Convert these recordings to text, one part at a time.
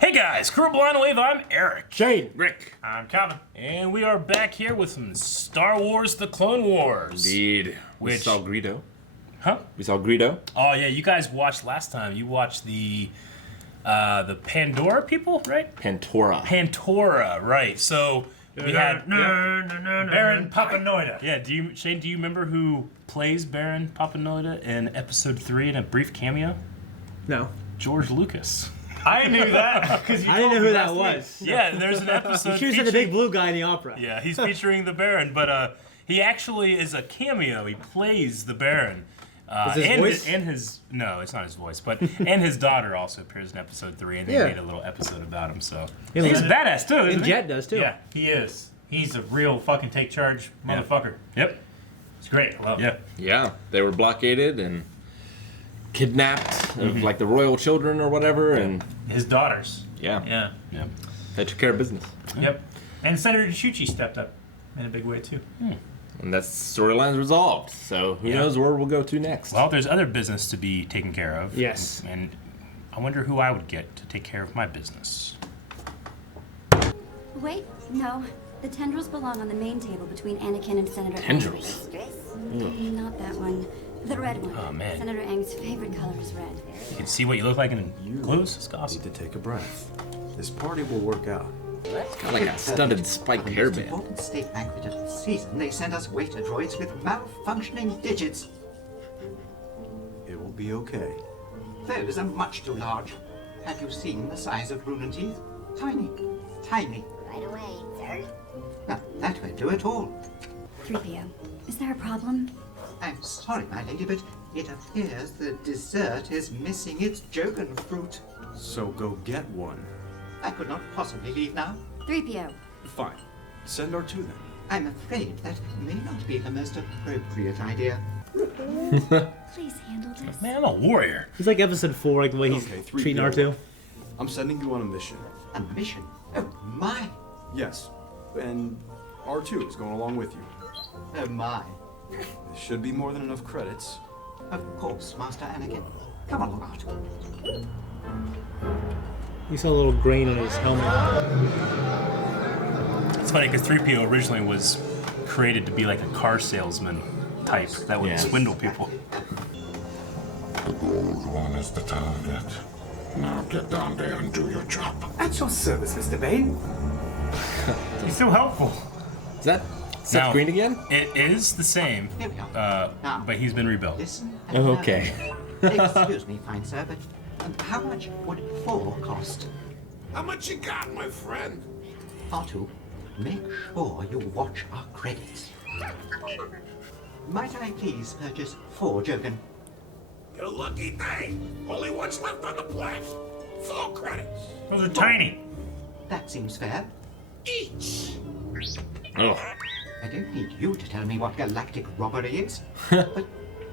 Hey guys, Kuro Wave, I'm Eric. Shane. Rick. I'm Calvin. And we are back here with some Star Wars The Clone Wars. Indeed. We Which- saw Greedo. Huh? We saw Greedo. Oh yeah, you guys watched last time. You watched the Pandora people, right? Pantora. Pantora, right. So we had Baron Papanoida. Yeah, Shane, do you remember who plays Baron Papanoida in episode 3 in a brief cameo? No. George Lucas. I knew that because I didn't know who that was. Yeah, there's an episode He was like the big blue guy in the opera. Yeah, he's featuring the Baron, but he actually is a cameo. He plays the Baron. Is his voice? No, it's not his voice, but and his daughter also appears in episode 3, and they Yeah. made a little episode about him. So He he's looks- badass too, isn't And he? Jet does too. Yeah, he is. He's a real fucking take charge motherfucker. Yep. It's great. I love it. Yeah. Yeah, they were blockaded and kidnapped of like the royal children or whatever, and His daughters. yeah, Yeah. Yeah. they took care of business. Yep. And Senator Shuchi stepped up in a big way too. And that storyline's resolved. So who Yeah. knows where we'll go to next? Well, there's other business to be taken care of. Yes. And I wonder who I would get to take care of my business. Wait, no. The tendrils belong on the main table between Anakin and Senator Tendrils? Ang. Not that one. The red one. Oh, man. Senator Ang's favorite color is red. You can see what you look like in clothes. It's awesome. Need to take a breath. This party will work out. It's kind of like a studded spiked On the most hairband. important state banquet of the season, they send us waiter droids with malfunctioning digits. It will be okay. Those are much too large. Have you seen the size of Runen teeth? Tiny. Tiny. Right away, sir. Well, that won't do at all. 3PO, is there a problem? I'm sorry, my lady, but it appears the dessert is missing its Jogan fruit. So go get one. I could not possibly leave now. 3PO, Fine. Send R2 then. I'm afraid that may not be the most appropriate idea. please handle this. Man, I'm a warrior. He's like episode 4, like the way he's Okay, 3PO. treating R2. I'm sending you on a mission. A mission? Oh, my. Yes. And R2 is going along with you. Oh, my. There should be more than enough credits. Of course, Master Anakin. Come along, Art. You saw a little grain on his helmet. It's funny because 3PO originally was created to be like a car salesman type that would Yeah. swindle people. The gold one is the target. Now get down there and do your job. At your service, Mr. Bane. He's so helpful. Is that Seth Now- Green again? It is the same, Here we are. but he's been rebuilt. Listen. and Oh, learn. okay. Excuse me, fine sir, but how much would 4 cost? How much you got, my friend? R2, make sure you watch our credits. Might I please purchase 4 Jogan? You're lucky day. Only what's left on the plate. 4 credits. Those are tiny. That seems fair. Each. Oh, I don't need you to tell me what galactic robbery is. But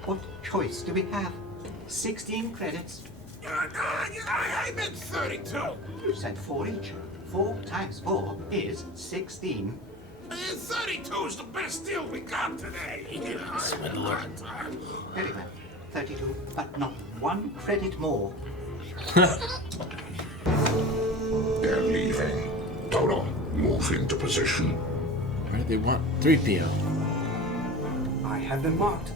what choice do we have? 16 credits. I meant 32. You said 4 each. 4 times 4 is 16. 32 is the best deal we got today. Swindler. Very well. 32, but not 1 credit more. They're leaving. Toto, move into position. where do they want 3PO? I have them marked.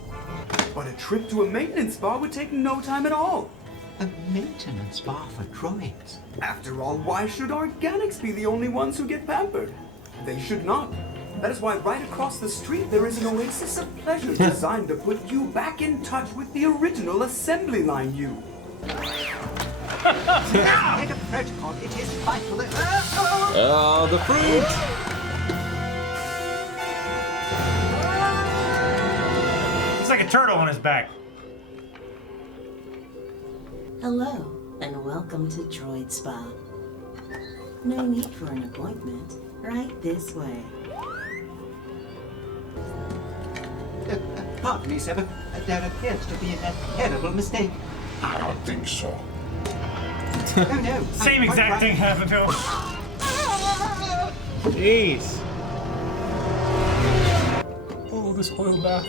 But a trip to a maintenance bar would take no time at all. A maintenance bar for droids. After all, why should organics be the only ones who get pampered? They should not. That is why right across the street there is an oasis of pleasure designed to put you back in touch with the original assembly line you. Take a protocol. It is vital that... Oh, the fruit! He's like a turtle on his back. Hello, and welcome to Droid Spa. No need for an appointment. Right this way. Pardon me, sir, but there appears to be a terrible mistake. I don't think so. Oh, no. Same I'm quite exact right. thing happened to him. Jeez. Oh, this oil bath.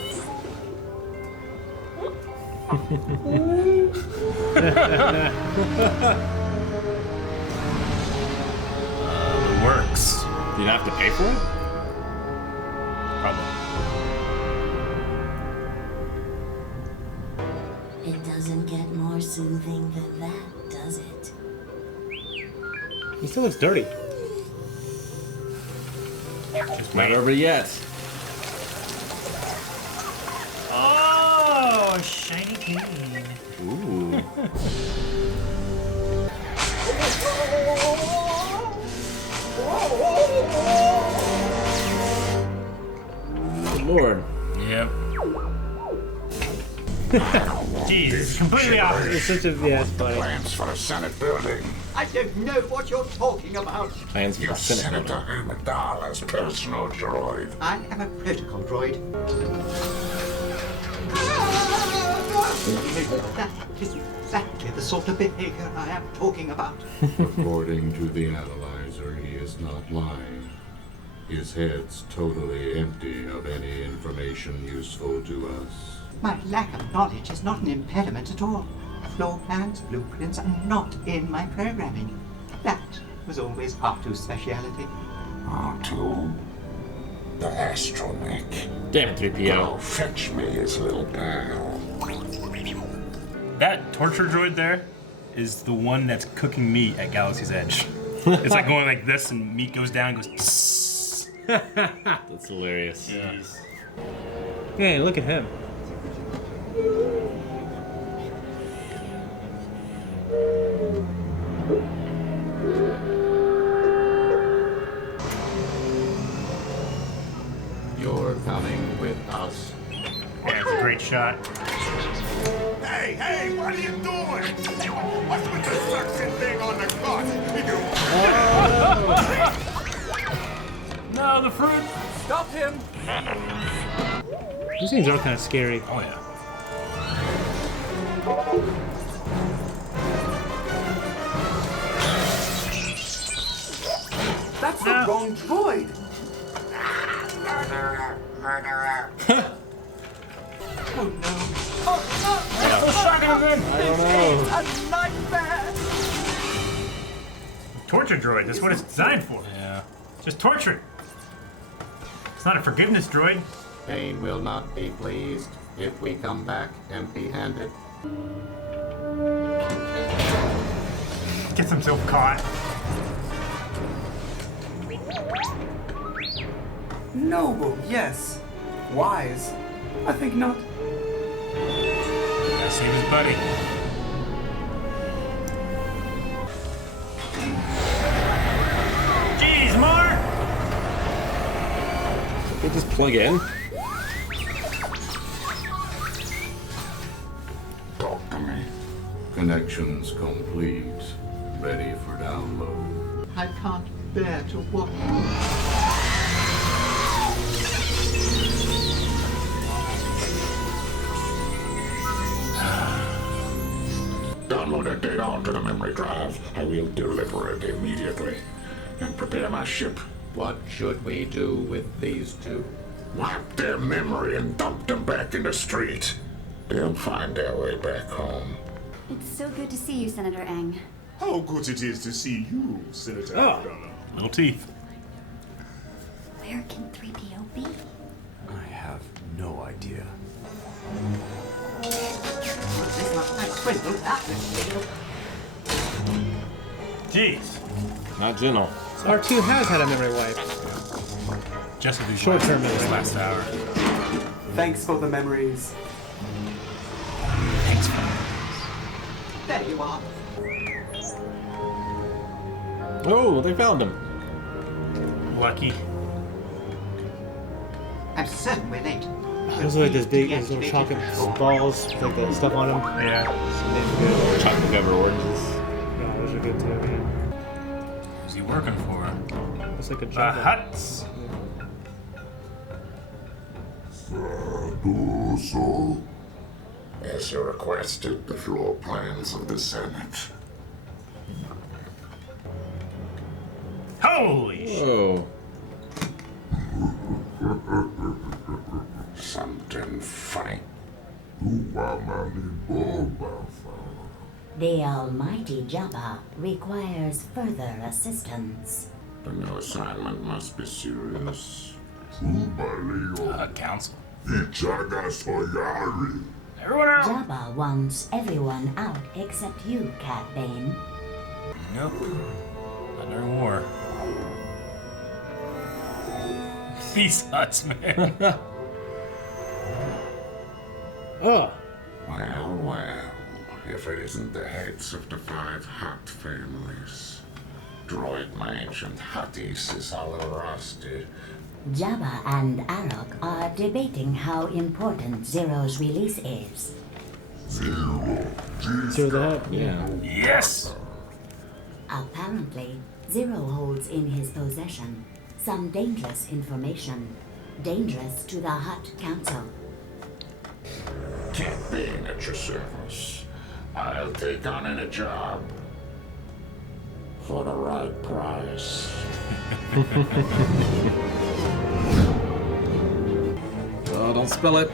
You have to pay for it? Probably. It doesn't get more soothing than that, does it? He still looks dirty. Just Not wait. over yet. Oh, shiny cane. Ooh. Good Lord. Yep. Jeez, it's completely opposite. It's such a it's funny. Plans for the Senate building. I don't know what you're talking about. Plans for You're the Senate. Senator Amidala's personal droid. I am a protocol droid. That is exactly the sort of behavior I am talking about. According to the analyzer, he is not lying. His head's totally empty of any information useful to us. My lack of knowledge is not an impediment at all. Floor plans, blueprints are not in my programming. That was always R2's speciality. R2? The astromech. Damn it, 3PO. Go fetch me his little pal. That torture droid there is the one that's cooking meat at Galaxy's Edge. It's like going like this, and meat goes down and goes. Tss. That's hilarious. Jeez. Hey, look at him. You're coming with us. Yeah, it's a great shot. Hey, hey, what are you doing? What's with the suction thing on the gun? No, the fruit. Stop him! These things are kind of scary. Oh yeah. That's the wrong droid! Oh no. A nightmare! Torture droid, that's what it's designed for. Yeah. Just torture it. It's not a forgiveness droid. Bane will not be pleased if we come back empty-handed. Gets himself caught. Noble, yes. Wise. I think not. Gotta save his buddy. Jeez, Mar! They just plug in. Talk to me. Connections complete. Ready for download. I can't bear to watch. Download that data onto the memory drive. I will deliver it immediately. And prepare my ship. What should we do with these two? Wipe their memory and dump them back in the street. They'll find their way back home. It's so good to see you, Senator Eng. How good it is to see you, Senator Abdallah. Little teeth. Where can 3PO be? I have no idea. Jeez. Not Jinnel. R2 has had a memory wipe. Just to do Short-term memory. this last hour. Thanks for the memories. Thanks, man. There you are. Oh, they found him. Lucky. I'm certain we're late. Those are like this big, these little chocolate balls, with like the stuff on them. Yeah. Chocolate covered oranges. Yeah, those are good too, man. Who's he working for? It's like a The jungle. huts. As you requested, the floor plans of the Senate. Holy shit. Oh. Something funny. The almighty Jabba requires further assistance. The new assignment must be serious. Council. Everyone out! Jabba wants everyone out except you, Cad Bane. Nope. Not during war. These huts, man. Oh. Well, if it isn't the heads of the 5 Hutt families. Droid, my ancient Hutties, is a little rusty. Jabba and Arok are debating how important Zero's release is. Zero. Zero the Hutt? Yeah. Yes! Apparently, Zero holds in his possession some dangerous information. Dangerous to the Hutt Council. Cad Bane at your service. I'll take on any job. For the right price. Oh, don't spill it.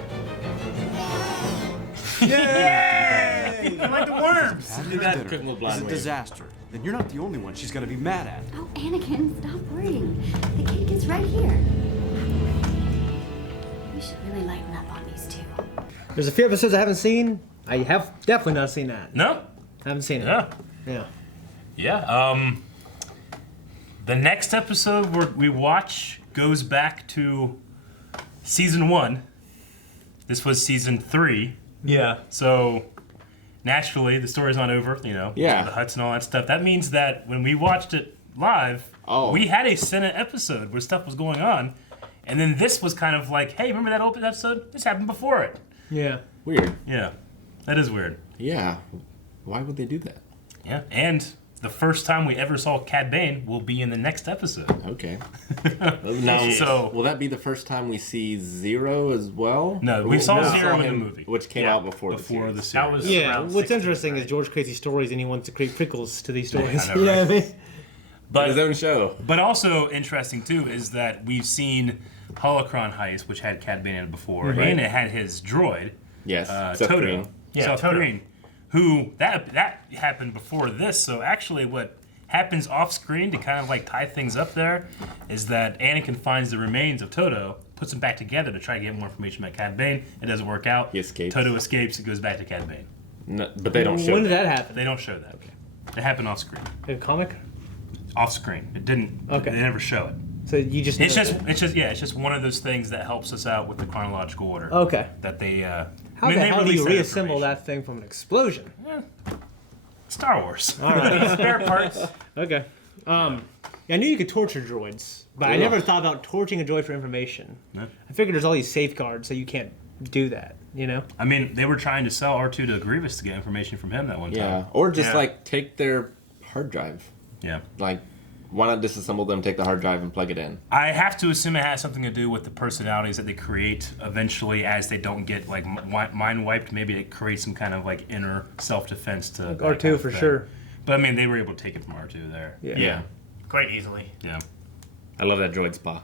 Yay! I like the worms! It's a disaster. Then you're not the only one she's gonna be mad at. Oh, Anakin, stop worrying. The cake is right here. We should really lighten up on these two. There's a few episodes I haven't seen. I have definitely not seen that. No? Haven't seen it. Yeah. Yeah. Yeah, the next episode we watch goes back to season 1. This was season 3. Yeah. So, naturally, the story's not over, you know. Yeah. The huts and all that stuff. That means that when we watched it live, we had a Senate episode where stuff was going on. And then this was kind of like, hey, remember that open episode? This happened before it. Yeah. Weird. Yeah. That is weird. Yeah. Why would they do that? Yeah. And the first time we ever saw Cad Bane will be in the next episode. Okay. Now, so will that be the first time we see Zero as well? No, we saw Zero in the him, movie, which came out before the series. That was What's interesting is George creates these stories and he wants to create prequels to these stories. I know, You know right? what I mean? But his own show. But also interesting too is that we've seen Holocron Heist, which had Cad Bane in it before, Mhm. and it had his droid, Yes, Seth Toto, Green. Seth Green, who that happened before this. So actually, what happens off screen to kind of like tie things up there is that Anakin finds the remains of Toto, puts them back together to try to get more information about Cad Bane. It doesn't work out. He escapes. Toto escapes. It goes back to Cad Bane. No, but they don't show. When did that happen? They don't show that. Okay. It happened off screen. In a comic? Off screen. It didn't. Okay. They never show it. So you just. It's just one of those things that helps us out with the chronological order. Okay. That they. How the hell do you reassemble that thing from an explosion? Star Wars. All right. Spare parts. Okay. I knew you could torture droids, but I Yeah. never thought about torching a droid for information. Yeah. I figured there's all these safeguards, so you can't do that. You know? I mean, they were trying to sell R2 to Grievous to get information from him that one time. Yeah, or just like take their hard drive. Yeah. Like, why not disassemble them, take the hard drive, and plug it in? I have to assume it has something to do with the personalities that they create eventually as they don't get like mind wiped. Maybe it creates some kind of like inner self-defense to that R2 kind of for thing. sure. But I mean, they were able to take it from R2 there. Yeah. Quite easily. Yeah. I love that droid spa.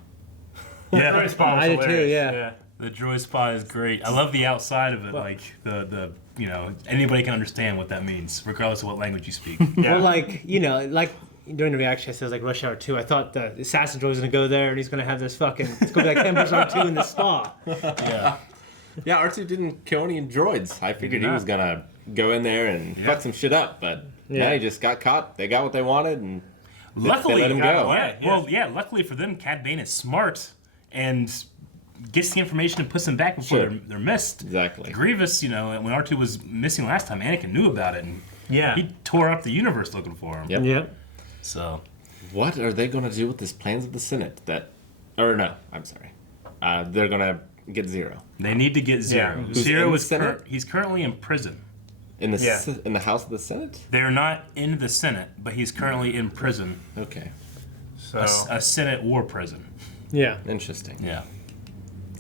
Yeah. Droid spa was I did too, hilarious. yeah. The droid spa is great. I love the outside of it, like the you know, anybody can understand what that means, regardless of what language you speak. Well, like, you know, like during the reaction, I said, like Rush Hour 2, I thought the assassin droid was going to go there and he's going to have this fucking, it's going to be like Emperor's R2 in the spa. Yeah. Yeah, R2 didn't kill any droids. I figured he did was not. gonna go in there and fuck some shit up, but Yeah. now he just got caught. They got what they wanted, and Luckily, they let him go. Luckily for them, Cad Bane is smart and gets the information and puts them back before Sure. they're missed. Exactly. Grievous, you know, when R2 was missing last time, Anakin knew about it, and he tore up the universe looking for him. Yep. Yep. So, what are they gonna do with this plans of the Senate? I'm sorry. They're gonna get Zero. they need to get Zero. Who's Zero in the is Senate? he's currently in prison. In the in the House of the Senate? They're not in the Senate, but he's currently in prison. Okay. So A Senate war prison. Yeah. Interesting. Yeah.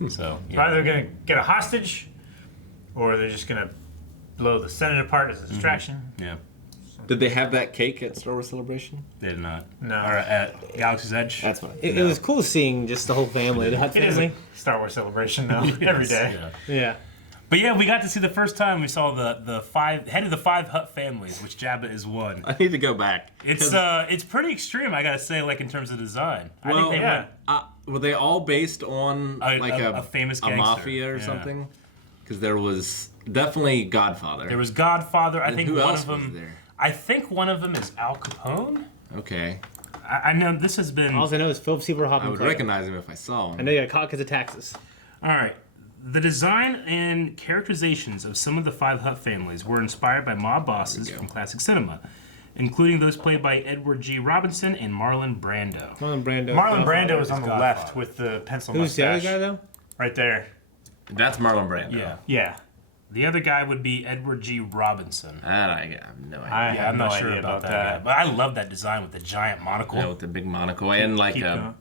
So, either going to get a hostage, or they're just going to blow the Senate apart as a distraction. Yeah. Did they have that cake at Star Wars Celebration? They did not. No. Or at Galaxy's Edge. That's what I It was cool seeing just the whole family, the Hutt It is family. a Star Wars celebration, though, every day. Yeah. Yeah. But yeah, we got to see the first time we saw the head of the 5 Hutt families, which Jabba is one. I need to go back. It's pretty extreme, I gotta say, like in terms of design. I think they went were they all based on a famous gangster. mafia or something? Because there was definitely Godfather. There was Godfather. I think who one else of them. was there? I think one of them is Al Capone. Okay. I know this has been. All I know is Philip Seymour Hoffman. I would recognize him if I saw him. I know you got caught because of taxes. All right. The design and characterizations of some of the 5 Hutt families were inspired by mob bosses from classic cinema, including those played by Edward G. Robinson and Marlon Brando. Marlon Brando is on the left with the pencil Who's the mustache. other guy, though? Right there. That's Marlon Brando. Yeah. Yeah. The other guy would be Edward G. Robinson. That I have no idea. I have I'm not no sure idea about about that. that. But I love that design with the giant monocle. Yeah, with the big monocle and like Keep a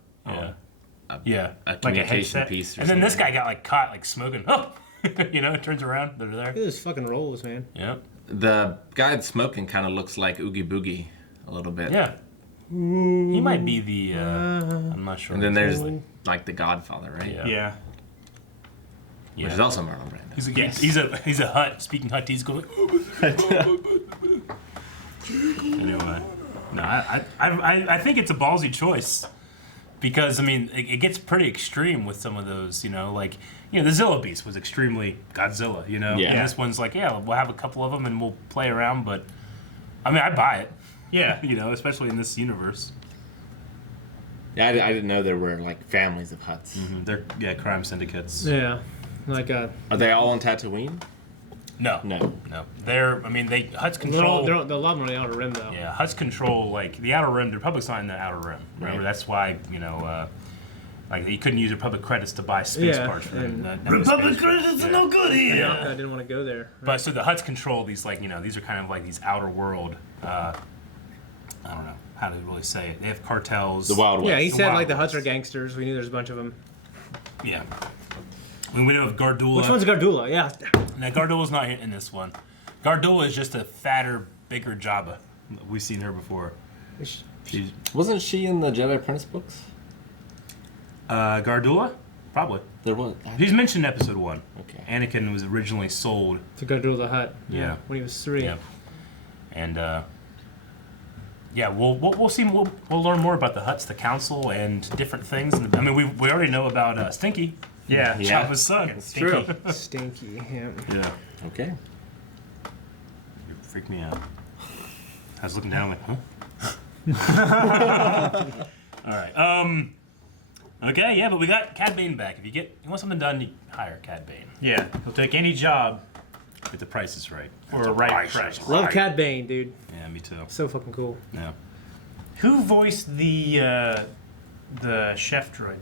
communication headset. piece. Or And then this something. guy got like caught like smoking. Oh, you know, it turns around. They're there. Look at those fucking rolls, man. Yep. The guy that's smoking kind of looks like Oogie Boogie a little bit. Yeah. He might be the. I'm not sure. And then there's like the Godfather, right? Yeah. Which is also Marlon Brando. He's a Hutt. Speaking Hutt, he's going. Anyway, no, I think it's a ballsy choice because I mean it gets pretty extreme with some of those, you know, like the Zilla Beast was extremely Godzilla, you know. Yeah. And this one's like, yeah, we'll have a couple of them and we'll play around, but I mean I buy it. Yeah. You know, especially in this universe. Yeah, I didn't know there were like families of Hutts. They're crime syndicates. Yeah. Like Are they all on Tatooine? No. Hutts control. They're a lot more on the Outer Rim, though. Yeah, Hutts control like the Outer Rim. The Republic's not in the Outer Rim. Remember, that's why like you couldn't use Republic credits to buy space parts for them. Republic credits are no good here. Yeah. I didn't want to go there. But so the Hutts control these these are kind of like these outer world. I don't know how to really say it. They have cartels. The Wild West. Yeah, he The said Wild like the West. Hutts are gangsters. We knew there's a bunch of them. Yeah. We know of Gardula. Which one's Gardula? Yeah. Now Gardula's not in this one. Gardula is just a fatter, bigger Jabba. We've seen her before. Wasn't she in the Jedi Apprentice books? Gardula? Probably. There was. He's mentioned in episode 1. Okay. Anakin was originally sold To Gardula the Hutt. Yeah. When he was 3. Yeah. And we'll see. We'll learn more about the Hutts, the Council, and different things. I mean, we already know about Stinky. Yeah. Jabba's son. It's true. Stinky. Yeah. Yeah. Okay. You freaked me out. I was looking down like, huh? All right. Okay, yeah, but we got Cad Bane back. If you want something done, you hire Cad Bane. Yeah. He'll take any job If the price is right. for a right price. Love Cad Bane, dude. Yeah, me too. So fucking cool. Yeah. Who voiced the chef droid?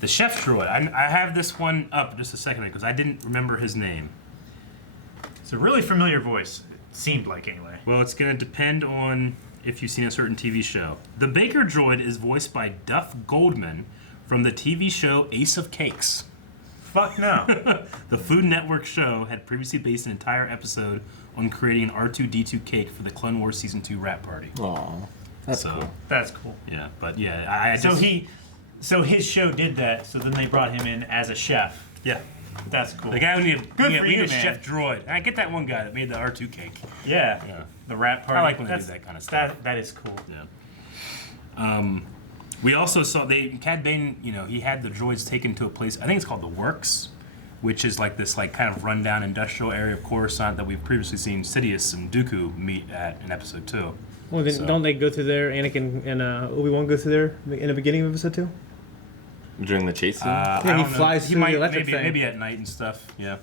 The chef droid. I have this one up just a second because I didn't remember his name. It's a really familiar voice. It seemed like, anyway. Well, it's going to depend on if you've seen a certain TV show. The baker droid is voiced by Duff Goldman from the TV show Ace of Cakes. Fuck no. The Food Network show had previously based an entire episode on creating an R2-D2 cake for the Clone Wars Season 2 wrap party. Aw, that's cool. That's cool. Yeah, but yeah, So his show did that, so then they brought him in as a chef. Yeah. That's cool. The guy who needed Good we for need you, a man. chef droid. I get that one guy that made the R2 cake. Yeah. Yeah. The rat party. I like when they do that kind of stuff. That is cool. Yeah. We also saw Cad Bane, he had the droids taken to a place, I think it's called the Works, which is like this kind of rundown industrial area of Coruscant that we've previously seen Sidious and Dooku meet at in episode 2. Well, then don't they go through there? Anakin and Obi-Wan go through there in the beginning of episode 2? During the chase scene? Yeah, he flies through the electric thing. Maybe at night and stuff, yeah.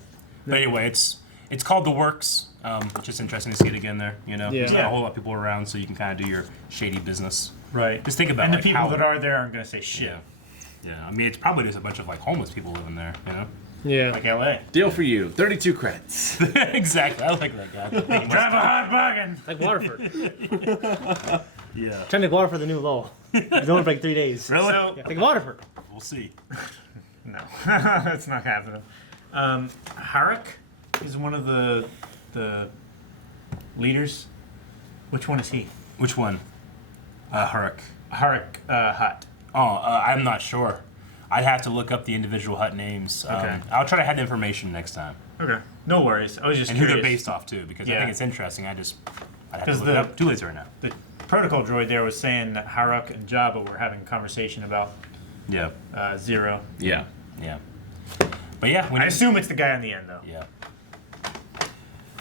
But anyway, it's called the Works, which is interesting to see it again there, There's not a whole lot of people around, so you can kind of do your shady business. Right. Just think about and the like, people how, that are there aren't going to say shit. Yeah. I mean, it's probably just a bunch of homeless people living there, Yeah. Like LA. Deal for you. 32 credits. Exactly. I like that guy. Drive a hot bargain. Like Waterford. Yeah. Trying to make Waterford the new law. It's only for like 3 days. Really? So, Yeah, like Waterford. We'll see. no, that's not happening. Harak is one of the leaders. Which one is he? Which one? Harak. Harak Hutt. Oh, I'm not sure. I'd have to look up the individual Hutt names. Okay. I'll try to have the information next time. Okay. No worries. I was just and who curious. they're based off too, because I think it's interesting. I'd have to 'Cause look it up. Too late right now. The protocol droid there was saying that Haruk and Jabba were having a conversation about Zero. Yeah. Yeah. But yeah, I assume it's the guy on the end though. Yeah.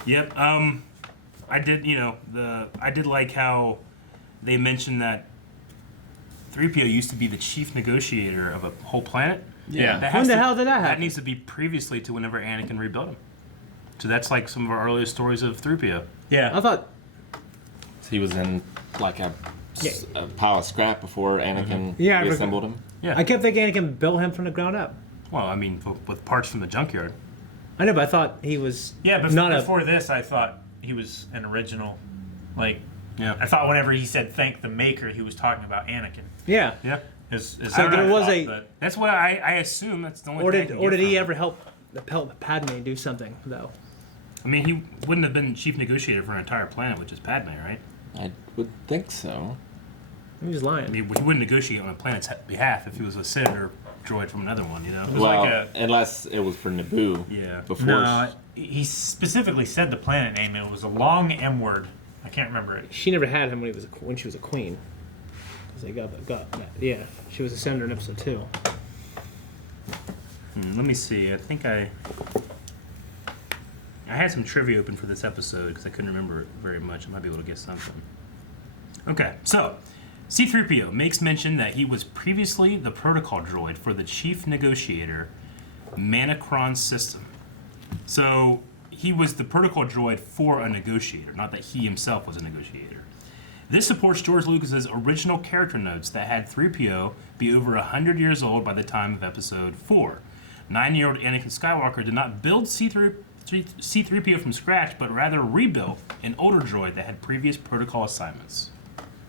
Yep. I did. I did like how they mentioned that 3PO used to be the chief negotiator of a whole planet. Yeah. That When has the to- hell did that happen? That needs to be previously to whenever Anakin rebuilt him. So that's like some of our earliest stories of 3PO. Yeah. I thought he was in like a pile of scrap before Anakin Yeah, I reassembled him. Yeah. I kept thinking Anakin built him from the ground up. Well, I mean, with parts from the junkyard. I know, but I thought he was Yeah, not before this, I thought he was an original. Like, yeah. I thought whenever he said "thank the maker," he was talking about Anakin. Yeah. Yeah. Is So there was That's what I assume. That's the only. Or thing I did can or get did he from ever help Padme do something though? I mean, he wouldn't have been chief negotiator for an entire planet, which is Padme, right? I would think so. He was lying. I mean, he wouldn't negotiate on a planet's behalf if he was a senator droid from another one, you know? Well, unless it was for Naboo. Yeah. Before. No, he specifically said the planet name. And it was a long M word. I can't remember it. She never had him when she was a queen. 'Cause they got yeah. She was a senator in episode 2. Let me see. I think I had some trivia open for this episode because I couldn't remember it very much. I might be able to get something. Okay, so C-3PO makes mention that he was previously the protocol droid for the chief negotiator Manacron system. So he was the protocol droid for a negotiator, not that he himself was a negotiator. This supports George Lucas's original character notes that had 3PO be over 100 years old by the time of episode 4. 9-year-old Anakin Skywalker did not build C-3PO from scratch, but rather rebuilt an older droid that had previous protocol assignments.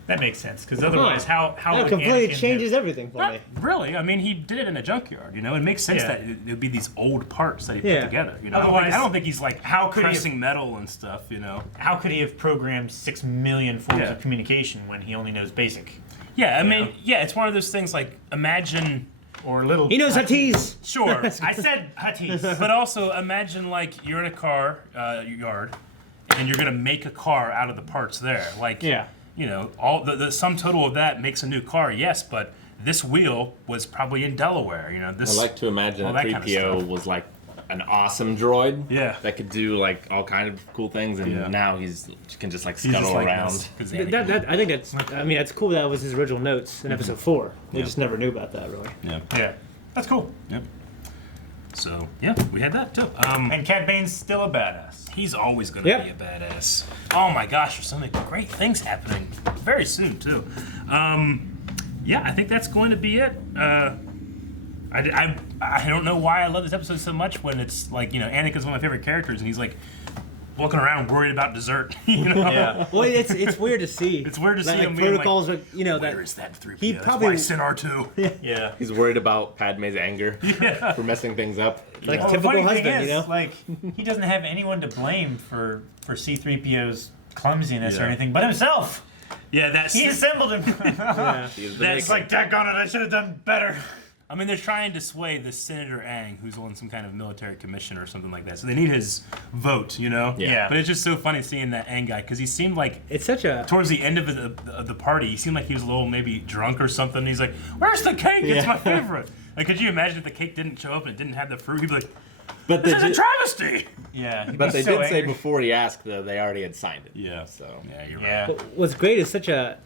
That makes sense, because otherwise, how that would completely Anakin changes everything for me. Really? I mean, he did it in a junkyard, you know? It makes sense Yeah. that it would be these old parts that he put Yeah. together, you know? Otherwise, I don't think he's like how could he pressing metal and stuff, you know? How could he have programmed 6 million forms Yeah. of communication when he only knows basic? Yeah, I mean, yeah, it's one of those things like imagine. Or little. He knows Huttese. Sure. I said Huttese. But also imagine like you're in a car yard and you're going to make a car out of the parts there. Like, you know, all the sum total of that makes a new car, yes, but this wheel was probably in Delaware, you know. This I like to imagine all that that kind of 3PO stuff. was like an awesome droid. Yeah. That could do like all kind of cool things, and Yeah. now he's can just like He's scuttle just like around. this, 'cause I think that's. I mean, that's cool. That was his original notes in episode 4. We Yeah. just never knew about that, really. Yeah. Yeah. That's cool. Yep. So, yeah, we had that too. And Cad Bane's still a badass. He's always going to Yep. be a badass. Oh my gosh, there's so many great things happening very soon too. Yeah, I think that's going to be it. I don't know why I love this episode so much when it's like, you know, Anakin's one of my favorite characters and he's like walking around worried about dessert, you know? Yeah. Well, it's weird to see. It's weird to see like, him being protocols are, you know, Where is that 3PO? he That's probably- why I sent R2. Yeah. He's worried about Padme's anger for messing things up. like Well, typical the funny husband, thing is, you know. like, he doesn't have anyone to blame for C-3PO's clumsiness or Yeah. anything but himself. Yeah, that's. He assembled him. That's like, daggone it, I should have done better. I mean, they're trying to sway the Senator Aang, who's on some kind of military commission or something like that. So they need his vote, you know? Yeah. But it's just so funny seeing that Aang guy, because he seemed like, It's such a. towards the end of the party, he seemed like he was a little maybe drunk or something. He's like, where's the cake? It's my favorite. Like, could you imagine if the cake didn't show up and it didn't have the fruit? He'd be like, But this they is a travesty! Yeah. But they so did say angry. before he asked, though, they already had signed it. Yeah. So Yeah, you're Yeah. right. What's great is such a.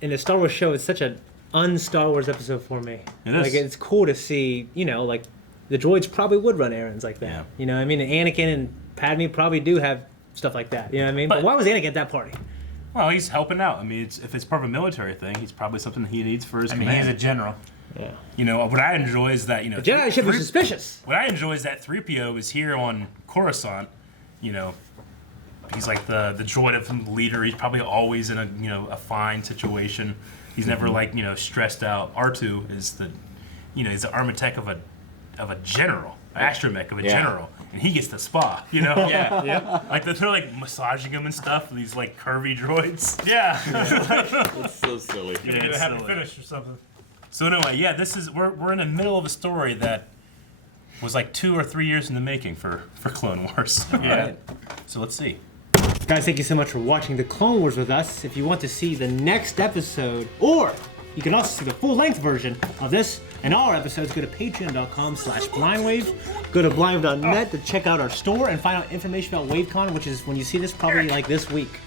In a Star Wars show, it's such a un-Star Wars episode for me. It is. Like, it's cool to see, you know, like, the droids probably would run errands like that. Yeah. You know what I mean? And Anakin and Padme probably do have stuff like that. You know what I mean? But why was Anakin at that party? Well, he's helping out. I mean, if it's part of a military thing, he's probably something he needs for his I mean, command. he's a general. Yeah. You know, what I enjoy is that, you know... The Jedi ship was suspicious. What I enjoy is that 3PO is here on Coruscant, you know, he's like the droid of the leader. He's probably always in a, you know, a fine situation. He's never like, you know, stressed out. R2 is the, you know, he's the architect of a general, astromech of a general, and he gets the spa, you know? Yeah. Like they're like massaging him and stuff. These like curvy droids. Yeah. it's so silly. Gonna get a happy finish or something. So anyway, yeah, this is we're in the middle of a story that was like 2 or 3 years in the making for Clone Wars. Yeah. So let's see. Guys, thank you so much for watching the Clone Wars with us. If you want to see the next episode, or you can also see the full-length version of this and all our episodes, go to patreon.com/blindwave. Go to blindwave.net to check out our store and find out information about WaveCon, which is, when you see this, probably like this week.